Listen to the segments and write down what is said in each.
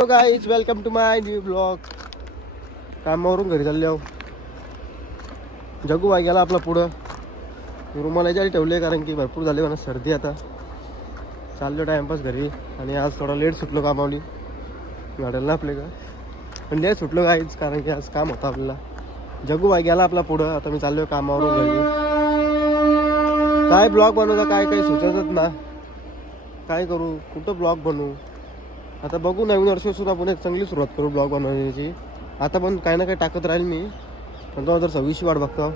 Hello guys, welcome to my new blog. कामावरून घरी चालले आहो. जगू बाई गेला आपला पुढं. रुमाला याच्यासाठी ठेवले कारण की भरपूर झाले म्हणा सर्दी. आता चाललो टाइमपास घरी. आणि आज थोडा लेट सुटलो कामावली गाड्याला आपले का, पण लेट सुटलो गाईज कारण की आज काम होतं आपल्याला. जगू बाई गेला आपला पुढं. आता मी चाललो कामावरून घरी. काय ब्लॉग बनवता काय काही सुचतच ना. काय करू, कुठं ब्लॉग बनवू. आता बघू, नवीन वर्षापासून आपण एक चांगली सुरुवात करू ब्लॉग बनवण्याची. आता पण काही ना काही टाकत राहील मी. पण 2026 वाट बघतो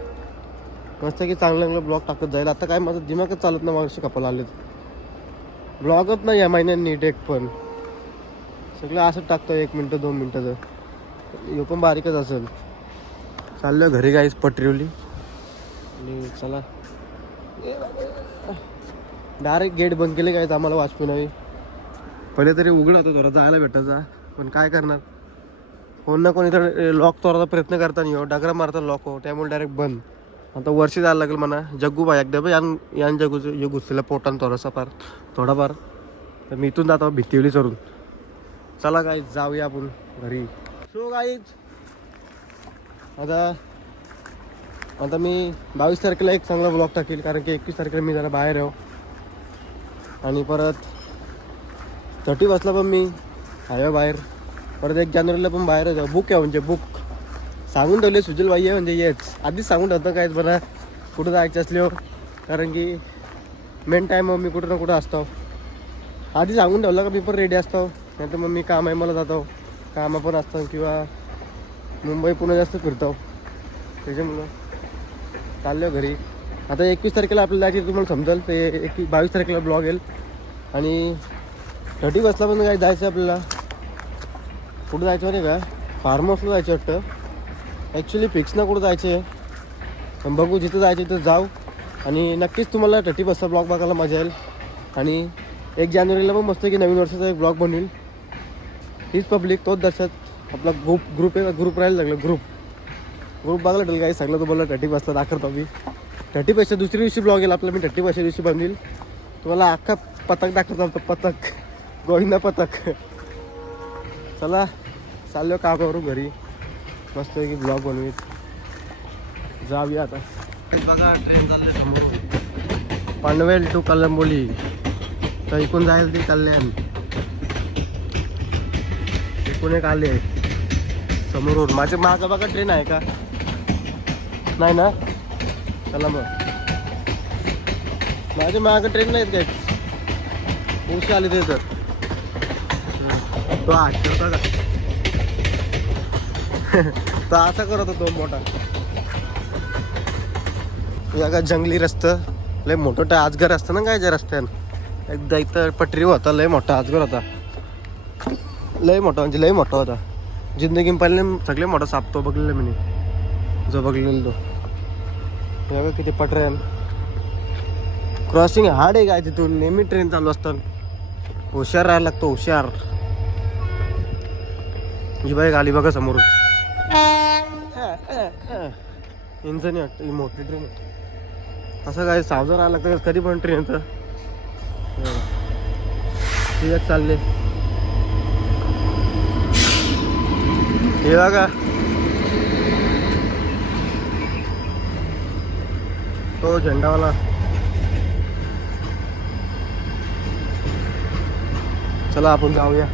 मस्त की चांगलं ब्लॉग टाकत जाईल. आता काय माझं दिमागच चालत नाही, वर्ष कपाला आलेत. ब्लॉगच नाही या महिन्यात नीट एक पण. सगळं असंच टाकतो 1 मिनटं 2 मिनटाचं. हे पण बारीकच असेल. चाललं घरी गाईच पटरीवली. आणि चला डायरेक्ट गेट बंद केले जायचं आम्हाला वाचपी नाही. पहिले तरी उघड होतं, थोडा जायला भेटायचा. पण काय करणार, कोण ना कोणी तर लॉक तोडायचा प्रयत्न करताना डगरा मारता लॉक हो, त्यामुळे डायरेक्ट बंद. आता वर्षी जायला लागेल म्हणा. जग्गू बाई एकदा यान जग्गूचं घुसलेला पोटान थोडाफार. तर मी इथून जातो भित्तिवली चढून. चला गाईज जाऊया आपण घरी. सो गाईज आता मी 22 तारखेला एक चांगला ब्लॉग टाकेल कारण की 21 तारखेला मी जरा बाहेर आहे. आणि परत 31ला पण मी आहे बाहेर. परत 1 जानेवारीला पण बाहेर आहे. बुक आहे म्हणजे बुक सांगून ठेवले सुजल बाई आहे म्हणजे येच. आधीच सांगून ठेवतं कायच बघा कुठं जायचं असल्यावर, कारण की मेन टाईम मी कुठं ना कुठं असतो. आधी सांगून ठेवलं का मी पण रेडी असतो. नाही तर मग मी काम आहे मला जातो, कामं पण असतं किंवा मुंबई पुणे जास्त फिरतो. त्याच्यामुळं चाललो घरी. आता 21 तारखेला आपल्याला जायची तुम्हाला समजेल. ते 22 तारखेला ब्लॉग येईल. आणि 31ला पण काय जायचं आपल्याला. कुठं जायचं नाही का, फार्म हाऊसला जायचं वाटतं. ॲक्च्युली फिक्स ना कुठं जायचं आहे, पण बघू जिथं जायचं तिथं जाऊ. आणि नक्कीच तुम्हाला 31चा ब्लॉग बघायला मजा येईल. आणि 1 जानेवारीला पण मस्त की नवीन वर्षाचा एक ब्लॉग बनवेल. हीच पब्लिक तोच दर्शक आपला ग्रुप आहे. ग्रुप राहायला लागलं. ग्रुप बघायला ठेवलं काही सगळं तुम्हाला 31ला दाखवतो मी. 31च्या दुसऱ्या दिवशी ब्लॉग येईल आपला. मी 31च्या दिवशी बनवेल तुम्हाला अख्खा पथक दाखवतो. पथक गोविंदा पथक. चला चाललो कामावरून घरी. मस्त की ब्लॉग बनवीत जाऊया आता. बघा ट्रेन चालले समोर, पनवेल टू कलंबोली. तर इकून जाईल ती कल्याण. इकून एक आले समोरून. माझ्या मागं बघा ट्रेन आहे का, नाही ना. चला मग माझ्या मागं ट्रेन नाहीत काय. उशी आली ते तर तो आठवता का तो असा करत होतो मोठा. या जंगली रस्ता लय मोठं आजगर असतं ना काय त्या रस्त्यानं. एकदा इथं पटरी होता, लय मोठा आजगर होता. लय मोठा म्हणजे लय मोठा होता. जिंदगी पहिले सगळे मोठा सापतो बघलेलं मी जो बघलेला तो. बघा किती पटऱ्या क्रॉसिंग हार्ड आहे काय. तिथून नेहमी ट्रेन चालू असतात. हुशार राहायला लागतो, हुशार. ही बाईक आली बघा समोरून. इंजन वाटतं ही मोठी ट्रेन. असं काय सावधान राहायला लागतं कधी पण ट्रेनचं. ठीक चालले हे बघा. तो झेंडावाला. चला आपण जाऊया.